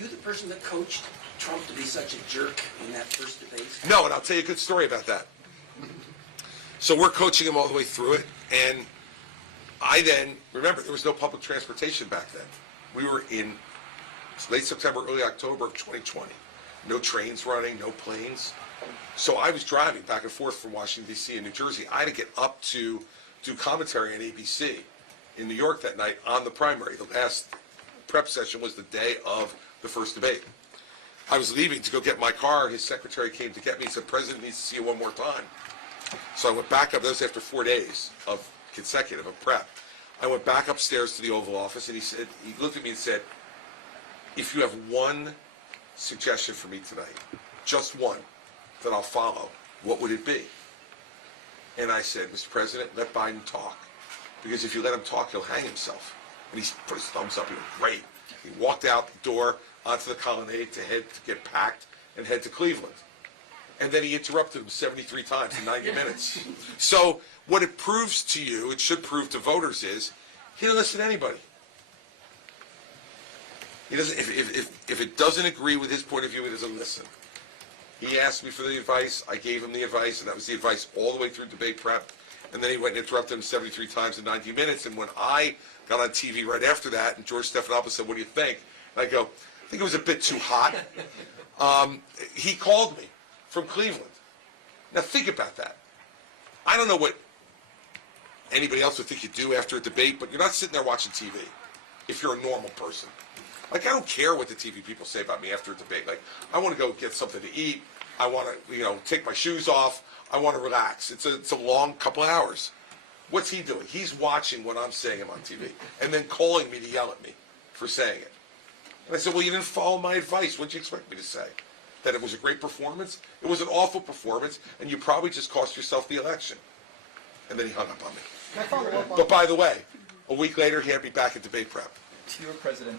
you the person that coached Trump to be such a jerk in that first debate? No, and I'll tell you a good story about that. So we're coaching him all the way through it, and I then, remember, there was no public transportation back then. We were in late September, early October of 2020. No trains running, no planes. So I was driving back and forth from Washington, D.C. and New Jersey. I had to get up to do commentary on ABC in New York that night on the primary. The last prep session was the day of the first debate. I was leaving to go get my car. His secretary came to get me and said, "President needs to see you one more time." So I went back up. That was after 4 days of consecutive of prep. I went back upstairs to the Oval Office, and he looked at me and said, "If you have one suggestion for me tonight, just one, that I'll follow, what would it be?" And I said, "Mr. President, let Biden talk. Because if you let him talk, he'll hang himself." And he put his thumbs up. He went, "Great." He walked out the door onto the colonnade to get packed and head to Cleveland. And then he interrupted him 73 times in 90 minutes. So what it proves to you, it should prove to voters, is he doesn't listen to anybody. He doesn't. If it doesn't agree with his point of view, he doesn't listen. He asked me for the advice. I gave him the advice, and that was the advice all the way through debate prep. And then he went and interrupted him 73 times in 90 minutes. And when I got on TV right after that, and George Stephanopoulos said, "What do you think?" And I go, "I think it was a bit too hot." He called me from Cleveland. Now think about that. I don't know what anybody else would think you do after a debate, but you're not sitting there watching TV if you're a normal person. Like, I don't care what the TV people say about me after a debate. Like, I want to go get something to eat. I want to, take my shoes off. I want to relax. It's a long couple hours. What's he doing? He's watching what I'm saying on TV and then calling me to yell at me for saying it. And I said, "Well, you didn't follow my advice. What did you expect me to say? That it was a great performance? It was an awful performance, and you probably just cost yourself the election." And then he hung up on me. Can I follow up on But by the way, a week later, he had me back at debate prep. your president?